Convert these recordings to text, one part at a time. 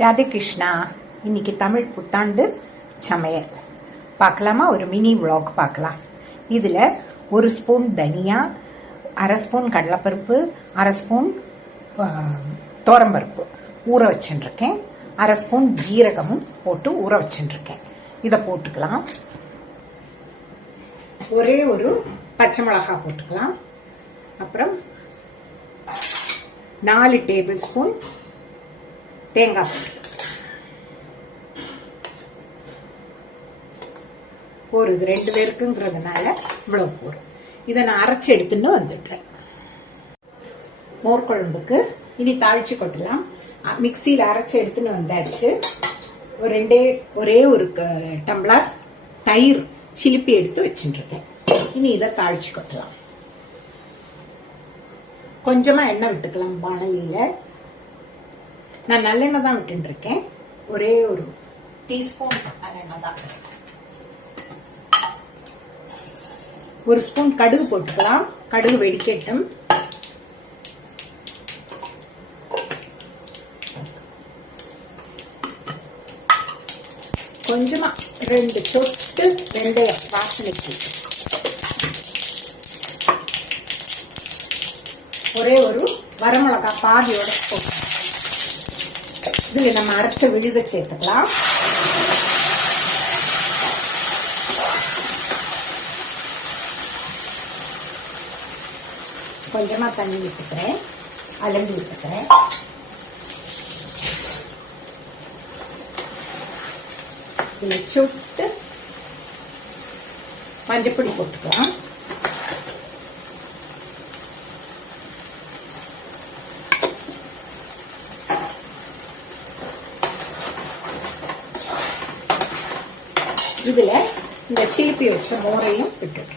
ராதே கிருஷ்ணா. இன்னைக்கு தமிழ் புத்தாண்டு சமையல் பார்க்கலாமா? ஒரு மினி விளாக் பார்க்கலாம். இதில் 1 ஸ்பூன் தனியா, 1/2 ஸ்பூன் கடலைப்பருப்பு, 1/2 ஸ்பூன் தோரம்பருப்பு ஊற வச்சுருக்கேன். 1/2 ஸ்பூன் ஜீரகமும் போட்டு ஊற வச்சுருக்கேன். இதை போட்டுக்கலாம். ஒரே ஒரு பச்சை மிளகாய் போட்டுக்கலாம். அப்புறம் 4 டேபிள் ஸ்பூன் தேங்காய் போட்டு போடுறது 2 பேருக்குங்கிறதுனால இவ்வளவு போடும். இதை நான் அரைச்சி எடுத்துன்னு வந்துடுறேன். மோர் குழம்புக்கு இனி தாளிச்சு கொட்டலாம். மிக்சியில் அரைச்சி எடுத்துன்னு வந்தாச்சு. ஒரே ஒரு டம்ளர் தயிர் சிலிப்பி எடுத்து வச்சுருக்கேன். இனி இதை தாளிச்சு கொட்டலாம். கொஞ்சமா எண்ணெய் விட்டுக்கலாம் பாணலியில. நான் நல்லெண்ணெய் தான் விட்டு இருக்கேன். ஒரே ஒரு டீஸ்பூன் நல்லெண்ணெய் தான். 1 ஸ்பூன் கடுகு போட்டுக்கலாம். கடுகு வெடிக்கட்டும். கொஞ்சமா 2 சொட்டு வெந்தயம் வாசனைக்கு. ஒரே ஒரு வரமிளகாய் பாதியோட போட்டு இதுல நம்ம அரைச்ச விழுத சேர்த்துக்கலாம். கொஞ்சமா தண்ணி விட்டுக்கிறேன், அலம்பி விட்டுக்கிறேன். இதுல சுட்டு மஞ்சப்பொடி போட்டுக்கலாம். இதுல இந்த சீப்பி வச்ச மோரையும் விட்டுட்டு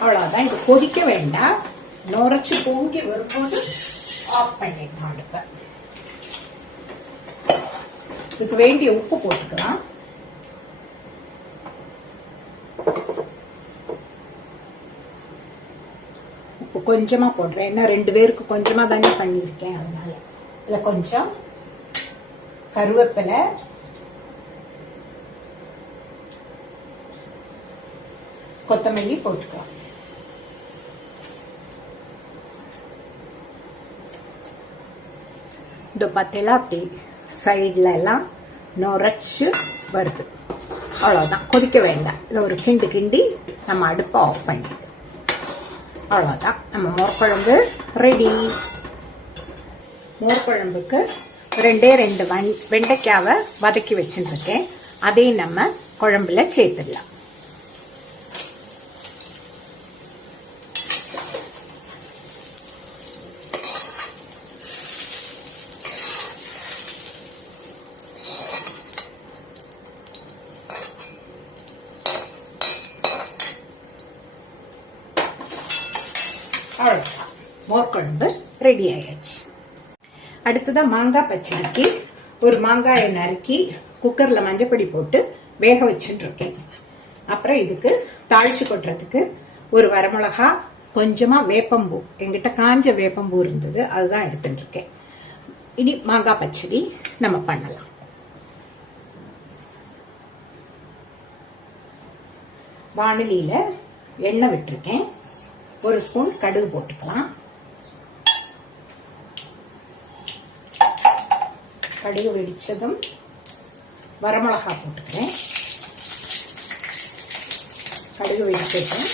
அவ்வளவுதான். இது கொதிக்க வேண்டாம். நுரைச்சு பொங்கி வரும்போது ஆஃப் பண்ணிடலாம் அடுப்பை. இதுக்கு வேண்டிய உப்பு போட்டுக்கலாம். உப்பு கொஞ்சமா போடுறேன். ஏன்னா 2 பேருக்கு கொஞ்சமா தானே பண்ணியிருக்கேன். அதனால இதுல கொஞ்சம் கருவேப்பிலை, கொத்தமல்லி போட்டுக்கலாம். இந்த பார்த்தீங்களா, அப்படி சைட்ல எல்லாம் நுரைச்சு வருது. அவ்வளவுதான், கொதிக்க வேண்டாம். இல்லை ஒரு கிண்டி நம்ம அடுப்பை ஆஃப் பண்ணி அவ்வளவுதான். நம்ம மோர் குழம்பு ரெடி. மோர் குழம்புக்கு 2 வெண்டைக்காவை வதக்கி வச்சுருக்கேன். அதையும் நம்ம குழம்புல சேர்த்துடலாம். அவ்வளவுதான், மோர் குழம்பு ரெடி ஆயிடுச்சு. அடுத்ததான் மாங்காய் பச்சடிக்கு ஒரு மாங்காயை நறுக்கி குக்கர்ல மஞ்சப்பொடி போட்டு வேக வச்சுட்டு இருக்கேன். அப்புறம் இதுக்கு தாளிச்சு கொட்டுறதுக்கு ஒரு வரமிளகா, கொஞ்சமா வேப்பம்பூ, என்கிட்ட காஞ்ச வேப்பம்பூ இருந்தது, அதுதான் எடுத்துட்டு இருக்கேன். இனி மாங்காய் பச்சடி நம்ம பண்ணலாம். வாணலியில எண்ணெய் விட்டுருக்கேன். 1 ஸ்பூன் கடுகு போட்டுக்கலாம். கடுகு வெடிச்சதும் வரமிளகாய் போட்டுக்கிறேன். கடுகு வெடிச்சதும்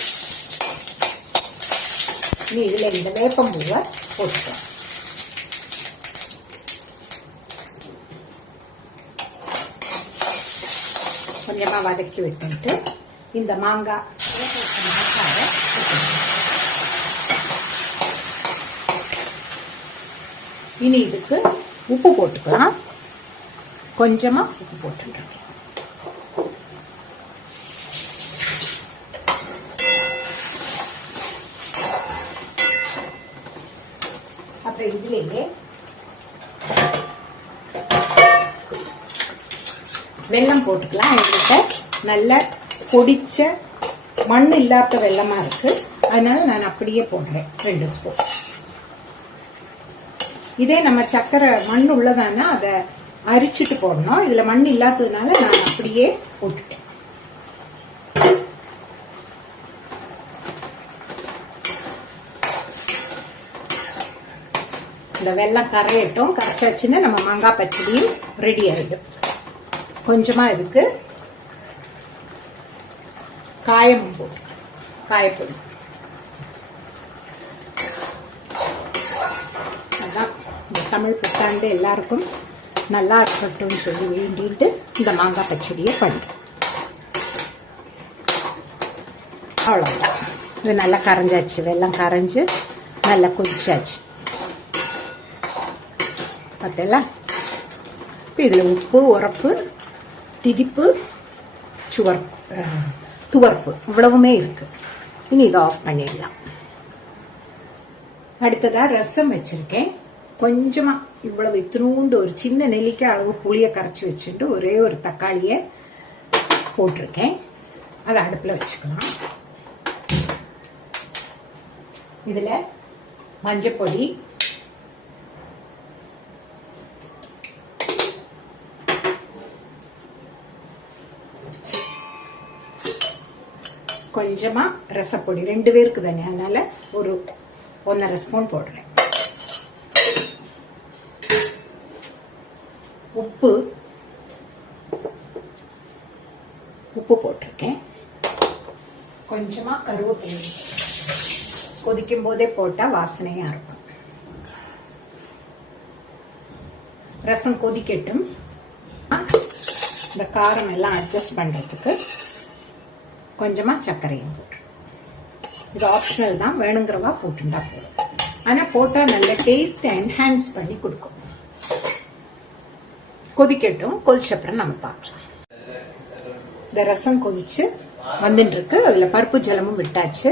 இனி இதுல இந்த வேப்பம்பூவை போட்டுக்கலாம். கொஞ்சமா வதக்கி விட்டுட்டு இந்த மாங்காய் இனி இதுக்கு உப்பு போட்டுக்கலாம். கொஞ்சமா உப்பு போட்டுருக்கேன். அப்புறம் இதுலயே வெல்லம் போட்டுக்கலாம். என்கிட்ட நல்ல பொடிச்ச மண் இல்லாத வெல்லமா இருக்கு, அதனால நான் அப்படியே போடுறேன். 2 ஸ்பூன் இதே நம்ம சக்கரை மண் உள்ளதானா அதை அரிச்சிட்டு போடணும். இதுல மண் இல்லாததுனால நான் அப்படியே போட்டுட்டேன். இந்த வெல்லம் கரையட்டும். கரைச்சாச்சுன்னா நம்ம மாங்காய் பச்சடியும் ரெடி ஆயிடும். கொஞ்சமா இதுக்கு காயமும் போட்டு காயப்பொடி. அதான் இந்த தமிழ் புத்தாண்டு எல்லாருக்கும் நல்லா இருக்கட்டும்னு சொல்லி வேண்டிட்டு இந்த மாங்காய் பச்சடியை பண்ணுறேன். அவ்வளோதான். இது நல்லா கரைஞ்சாச்சு. வெல்லம் கரைஞ்சு நல்லா கொதிச்சாச்சு. பார்த்தல. இப்போ இதில் உப்பு, உரப்பு, திதிப்பு, துவர்ப்பு இவ்வளவுமே இருக்கு. இனி இதை ஆஃப் பண்ணிடலாம். அடுத்ததா ரசம் வச்சிருக்கேன். கொஞ்சமா இவ்வளவு இத்தினூண்டு ஒரு சின்ன நெல்லிக்காய் அளவு புளியை கரைச்சி வச்சுட்டு ஒரே ஒரு தக்காளியை போட்டிருக்கேன். அதை அடுப்பில் வச்சுக்கலாம். இதுல மஞ்சப்பொடி, கொஞ்சமா ரசப்பொடி, 2 பேருக்கு தானே, அதனால ஒரு 1.5 ஸ்பூன் போடுறேன். உப்பு போட்டிருக்கேன். கொஞ்சமா கருவேப்பிலை கொதிக்கும் போதே போட்டா வாசனையா இருக்கும். ரசம் கொதிக்கட்டும். இந்த காரம் எல்லாம் அட்ஜஸ்ட் பண்றதுக்கு கொஞ்சமா சர்க்கரையும் போட்டு, இது ஆப்ஷனல் தான், வேணுங்கிறவா போட்டுண்டா போதும். ஆனா போட்டா நல்ல டேஸ்ட் என்ஹான்ஸ் பண்ணி கொடுக்கும். கொதிக்கட்டும். கொதிச்சப்புறம் நம்ம பார்க்கலாம். இந்த ரசம் கொதிச்சு வந்துட்டு இருக்கு. அதுல பருப்பு ஜலமும் விட்டாச்சு.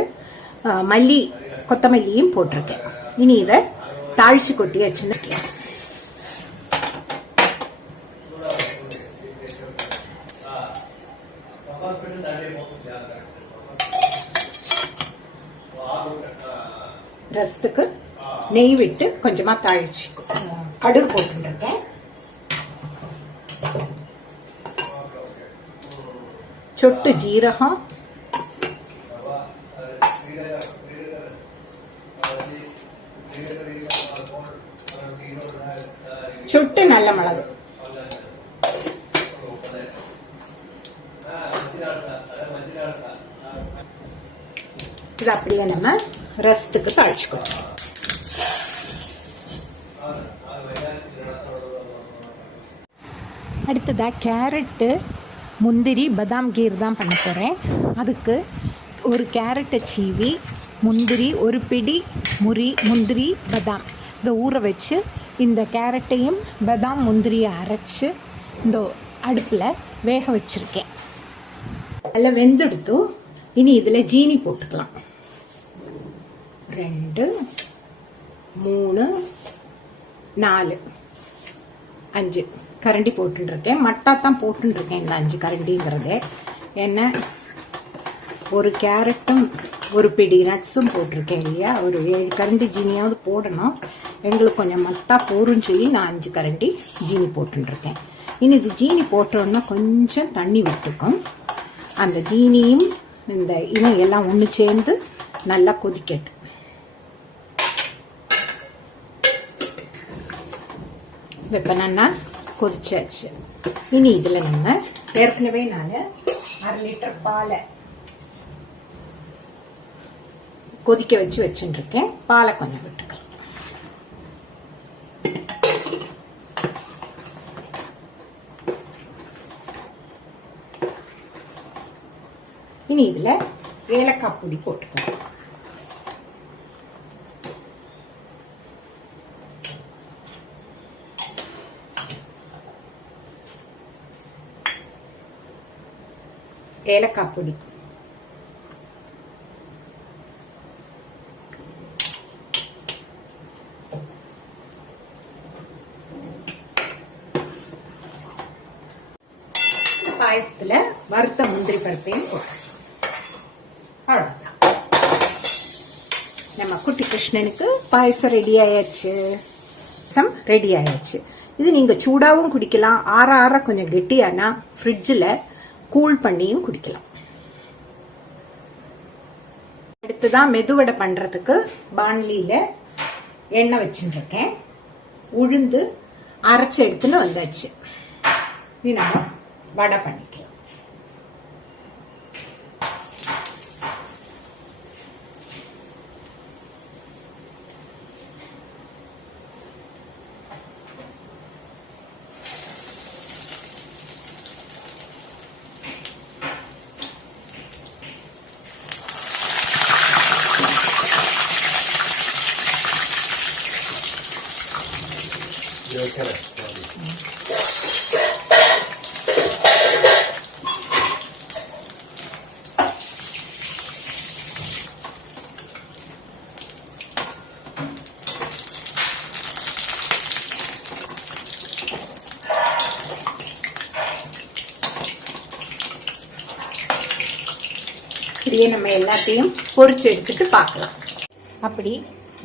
மல்லி, கொத்தமல்லியும் போட்டிருக்கேன். இனி இதை தாளிச்சு கொட்டி வச்சுன்னு ரசத்துக்கு நெய் விட்டு கொஞ்சமா தாளிச்சு கடுகு போட்டுருக்கேன். சொட்டு ஜீரகம், சொட்டு நல்ல மிளகு, இது அப்படியே நம்ம ரசத்துக்கு தாளிச்சுக்கணும். அடுத்ததா கேரட்டு, முந்திரி, பதாம் கீர் தான் பண்ண போகிறேன். அதுக்கு ஒரு கேரட்டை சீவி, முந்திரி ஒரு பிடி, முந்திரி பதாம் இதை ஊற வச்சு, இந்த கேரட்டையும் பதாம் முந்திரியை அரைச்சி இந்த அடுப்பில் வேக வச்சுருக்கேன். நல்லா வெந்தெடுத்து இனி இதில் ஜீனி போட்டுக்கலாம். 2, 3, 4, 5 கரண்டி போட்டுருக்கேன். மட்டா தான் போட்டுருக்கேன் இந்த 5 கரண்டிங்கிறதே. ஏன்னா ஒரு கேரட்டும் ஒரு பிடி நட்ஸும் போட்டிருக்கேன் இல்லையா, ஒரு 7 கரண்டி ஜீனியாவது போடணும். எங்களுக்கு கொஞ்சம் மட்டா போருன்னு சொல்லி நான் 5 கரண்டி ஜீனி போட்டுருக்கேன். இனி இது ஜீனி போட்டோன்னா கொஞ்சம் தண்ணி விட்டுக்கும். அந்த ஜீனியும் இந்த எல்லாம் ஒன்று சேர்ந்து நல்லா கொதிக்கட்டும். இப்போ நல்லா கொதிச்சாச்சு. இனி இதில் நம்ம ஏற்கனவே நான் 1/2 லிட்டர் பாலை கொதிக்க வச்சு வச்சுருக்கேன். பாலை கொஞ்சம் விட்டுக்கலாம். இனி இதில் ஏலக்காய் பொடி போட்டுக்கலாம். ஏலக்காய் பொடி, பாயசத்துல வறுத்த முந்திரி பருப்பையும் போடுறோம். அவ்வளவுதான், நம்ம குட்டி கிருஷ்ணனுக்கு பாயசம் ரெடி ஆயாச்சு. ரசம் ரெடி ஆயிடுச்சு. இது நீங்க சூடாவும் குடிக்கலாம், ஆற ஆற கொஞ்சம் கெட்டியானா ஃப்ரிட்ஜில் கூல் பண்ணியும் குடிக்கலாம். அடுத்துதான் மெதுவடை பண்றதுக்கு பாண்லியில எண்ணெய் வச்சுருக்கேன். உளுந்து அரைச்சு எடுத்துன்னு வந்தாச்சு. இது நம்ம வடை பண்ணிக்கலாம். இப்படியே நம்ம எல்லாத்தையும் பொரிச்சு எடுத்துட்டு பார்க்கலாம். அப்படி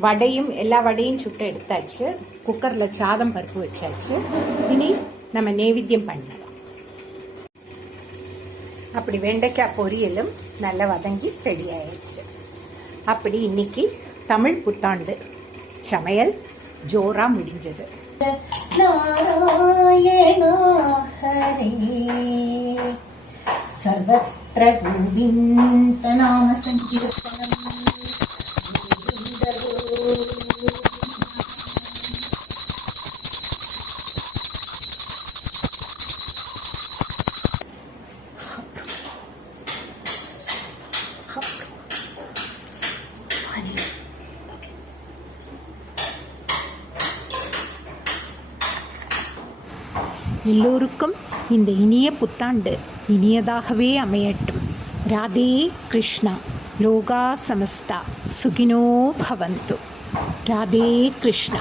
வடையும் எல்லா வடையும் சுட்டு எடுத்தாச்சு. குக்கர்ல சாதம் பருப்பு வச்சாச்சு. இனி நம்ம நைவேத்தியம் பண்ணலாம். அப்படி வெண்டைக்காய் பொரியலும் நல்லா வதங்கி ரெடி ஆயிடுச்சு. அப்படி இன்னைக்கு தமிழ் புத்தாண்டு சமையல் ஜோரா முடிஞ்சது. சர்வத்ர கோவிந்த நாம சங்கீர்த்தனம். எல்லோருக்கும் இந்த இனிய புத்தாண்டு இனியதாகவே அமையட்டும். ராதே கிருஷ்ணா. லோகா சமஸ்தா சுகினோ பவந்து. ராதே கிருஷ்ணா.